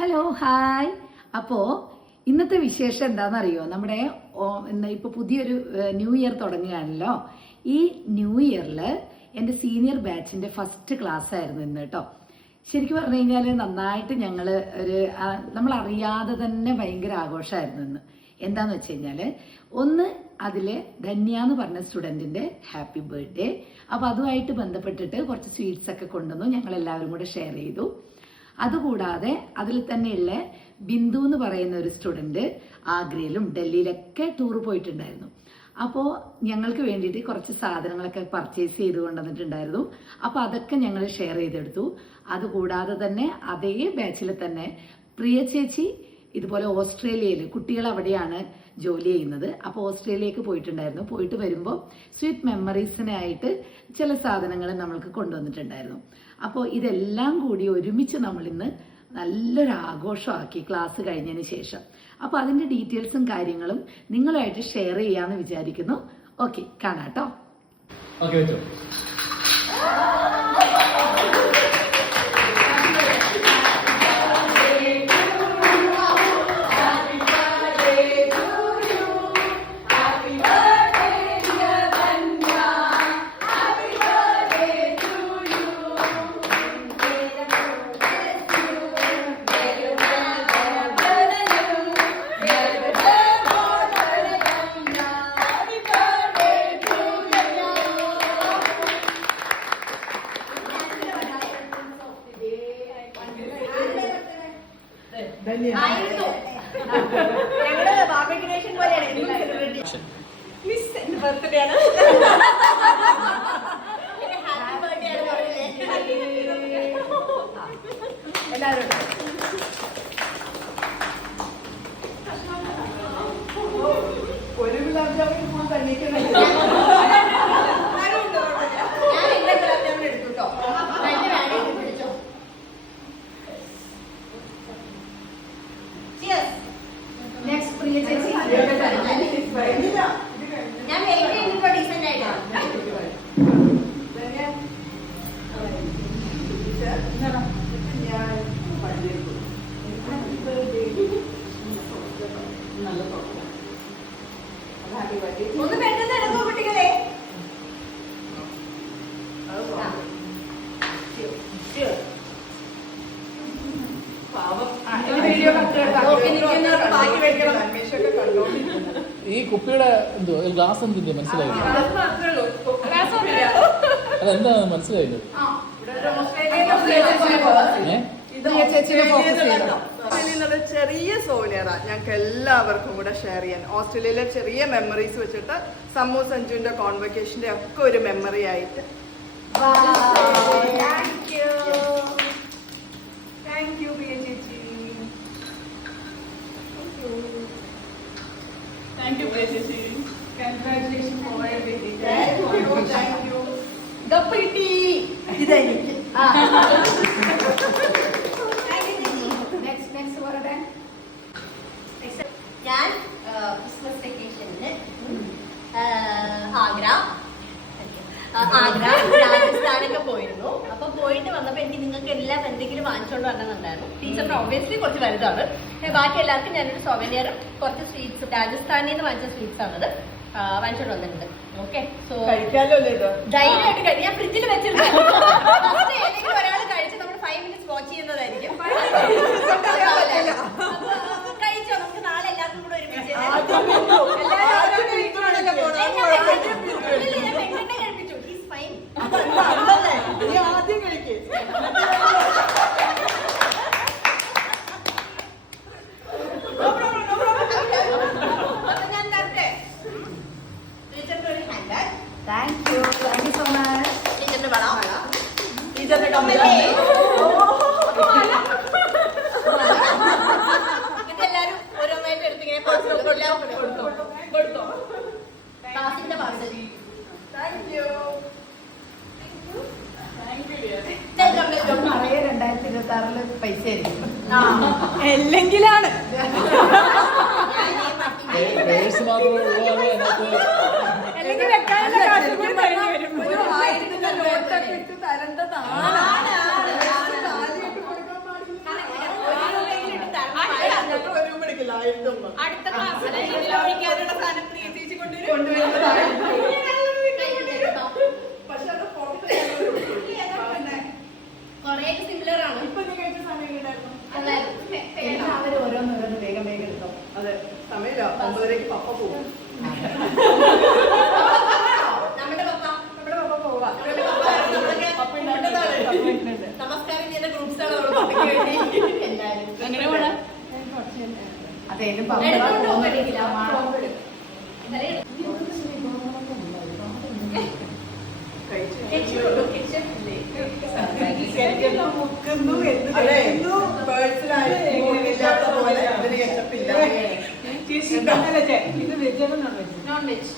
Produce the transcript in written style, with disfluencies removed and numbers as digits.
Hello hi. അപ്പോൾ ഇന്നത്തെ വിശേഷം എന്താണെന്നറിയോ? നമ്മുടെ ഇപ്പോൾ പുതിയൊരു ന്യൂ ഇയർ തുടങ്ങുകയാണല്ലോ. ഈ ന്യൂ ഇയറിൽ എൻ്റെ സീനിയർ ബാച്ചിൻ്റെ ഫസ്റ്റ് ക്ലാസ് ആയിരുന്നു ഇന്ന് കേട്ടോ. ശരിക്കും പറഞ്ഞു കഴിഞ്ഞാൽ നന്നായിട്ട് ഞങ്ങൾ നമ്മൾ അറിയാതെ തന്നെ ഭയങ്കര ആഘോഷമായിരുന്നു ഇന്ന്. എന്താണെന്ന് വെച്ച് കഴിഞ്ഞാൽ ഒന്ന് അതിൽ ധന്യ എന്ന് പറഞ്ഞ സ്റ്റുഡൻറ്റിൻ്റെ ഹാപ്പി ബർത്ത്ഡേ. അപ്പോൾ അതുമായിട്ട് ബന്ധപ്പെട്ടിട്ട് കുറച്ച് സ്വീറ്റ്സ് ഒക്കെ കൊണ്ടുവന്നു, ഞങ്ങളെല്ലാവരും കൂടെ ഷെയർ ചെയ്തു. അതുകൂടാതെ അതിൽ തന്നെയുള്ള ബിന്ദു എന്ന് പറയുന്ന ഒരു സ്റ്റുഡൻറ്റ് ആഗ്രയിലും ഡൽഹിയിലൊക്കെ ടൂർ പോയിട്ടുണ്ടായിരുന്നു. അപ്പോൾ ഞങ്ങൾക്ക് വേണ്ടിയിട്ട് കുറച്ച് സാധനങ്ങളൊക്കെ പർച്ചേസ് ചെയ്ത് കൊണ്ടുവന്നിട്ടുണ്ടായിരുന്നു. അപ്പോൾ അതൊക്കെ ഞങ്ങൾ ഷെയർ ചെയ്തെടുത്തു. അതുകൂടാതെ തന്നെ അതേ ബാച്ചിൽ തന്നെ പ്രിയ ചേച്ചി ഇതുപോലെ ഓസ്ട്രേലിയയിൽ, കുട്ടികൾ അവിടെയാണ് ജോലി ചെയ്യുന്നത്, അപ്പോൾ ഓസ്ട്രേലിയയിലേക്ക് പോയിട്ടുണ്ടായിരുന്നു. പോയിട്ട് വരുമ്പോൾ സ്വീറ്റ് മെമ്മറീസിനായിട്ട് ചില സാധനങ്ങൾ നമ്മൾക്ക് കൊണ്ടുവന്നിട്ടുണ്ടായിരുന്നു. അപ്പോൾ ഇതെല്ലാം കൂടി ഒരുമിച്ച് നമ്മളിന്ന് നല്ലൊരു ആഘോഷമാക്കി ക്ലാസ് കഴിഞ്ഞതിന് ശേഷം. അപ്പോൾ അതിൻ്റെ ഡീറ്റെയിൽസും കാര്യങ്ങളും നിങ്ങളുമായിട്ട് ഷെയർ ചെയ്യാമെന്ന് വിചാരിക്കുന്നു. ഓക്കെ, കാണാം കേട്ടോ. ഞങ്ങള് ബാർബിക്യുനേഷൻ പോലെയാണ് മിസ് എന്റെ ബർത്ത്ഡേ ആണ്. എല്ലാവരും ഒരു ഗുലാബ് ജാമുൻ ഫുൾ തന്നിട്ടുണ്ട്. ഞാൻ എല്ലാ ഗുലാബ് ജാമുൻ എടുത്തുട്ടോ. നെക്സ്റ്റ് പ്രിയ ചേച്ചി. ഞാൻ വെയിറ്റ് ചെയ്തിട്ടോ ഡീസെന്റ് ആയിട്ട്. ഒന്ന് പെട്ടെന്ന് എടുക്കോ കുട്ടികളെ. ഈ കുപ്പിയുടെ എന്തോ ഗ്ലാസ് എന്തിന്റെ മനസ്സിലായില്ല? അതെന്താ മനസ്സിലായില്ല? ചെറിയ സോനിയറ ഞങ്ങൾക്ക് എല്ലാവർക്കും കൂടെ ഷെയർ ചെയ്യാൻ, ഓസ്ട്രേലിയയിലെ ചെറിയ മെമ്മറീസ് വെച്ചിട്ട് സമ്മു സഞ്ജുവിന്റെ കോൺവെക്കേഷന്റെ ഒക്കെ ഒരു മെമ്മറി ആയിട്ട്. താങ്ക് യു പ്രിയ ചേച്ചി. Thank you, Precious. Congratulations for everything. Thank you. Gapiti. ഇതെനിക്ക്. നെക്സ്റ്റ് പറയട്ടെ. ഞാൻ ക്രിസ്മസ് വെക്കേഷനില് ആഗ്ര രാജസ്ഥാനൊക്കെ പോയിരുന്നു. അപ്പൊ പോയിട്ട് വന്നപ്പോ എനിക്ക് നിങ്ങൾക്ക് എല്ലാം എന്തെങ്കിലും വാങ്ങിച്ചോണ്ട് വരണമെന്നുണ്ടായിരുന്നു. ടീച്ചറിന് ഒബ്വിയസ്ലി കുറച്ച് വലുതാണ്. ബാക്കി എല്ലാവർക്കും ഞാനൊരു സോവനിയറും കുറച്ച് സ്വീറ്റ്സ് രാജസ്ഥാനിൽ നിന്ന് വാങ്ങിച്ച സ്വീറ്റ്സ് ആണത് വാങ്ങിച്ചോണ്ട് വന്നിട്ടുണ്ട്. ഓക്കെ, സോ ധൈര്യമായിട്ട് കഴിയും. ഞാൻ ഫ്രിഡ്ജിൽ വെച്ചിട്ടുണ്ട്. ഏതെങ്കിലും ഒരാൾ കഴിച്ച് നമ്മൾ 5 minutes വാച്ച് ചെയ്യുന്നതായിരിക്കും. കഴിച്ചോ, നമുക്ക് നാളെ എല്ലാവർക്കും കൂടെ ഒരുമിച്ച് ആദ്യം കഴിക്കേ. Thank you so much. ടീച്ചറിന്റെ പണം ടീച്ചറിന്റെ കമ്പനി ഇതെല്ലാരും ഓരോന്നായിട്ട് എടുത്തിങ്ങനെ കൊടുത്തോ. ക്ലാസിന്റെ പാട്ട്. Thank you. നിറയെ 2026 പൈസ ആയിരിക്കും അല്ലെങ്കിലാണ് അല്ലെങ്കിൽ വെക്കാനുള്ള കാശ് കൂടി തരേണ്ടി വരും. 1000 നോട്ടൊക്കെ ഇട്ട് തരേണ്ടതാണ്. അടുത്ത ക്ലാസ്സിൽ പക്ഷെ അത് കൊറേ സിമിലർ ആണ്. ഇപ്പൊ നീ കഴിച്ച സമയം ഉണ്ടായിരുന്നു. എല്ലാവരും ഓരോന്നോരോന്ന് വേഗം വേഗം എടുത്തോ. അതെ സമയമില്ല 9:30 പപ്പ പോകും. നമ്മുടെ പപ്പ പോവാ. പപ്പ നമസ്കാരം ചെയ്യുന്ന ഗ്രൂപ്പ്സാണ് നമ്മുടെ പപ്പയ്ക്ക് വേണ്ടി എല്ലാവരും. എങ്ങനെ പോണേ? അതേലും എടുത്തോണ്ട് പോകണില്ല. അതെ പേഴ്സണലായിട്ട് ഇല്ലാത്ത പോലെ ഇതിന് കെട്ടപ്പില്ല. Non veg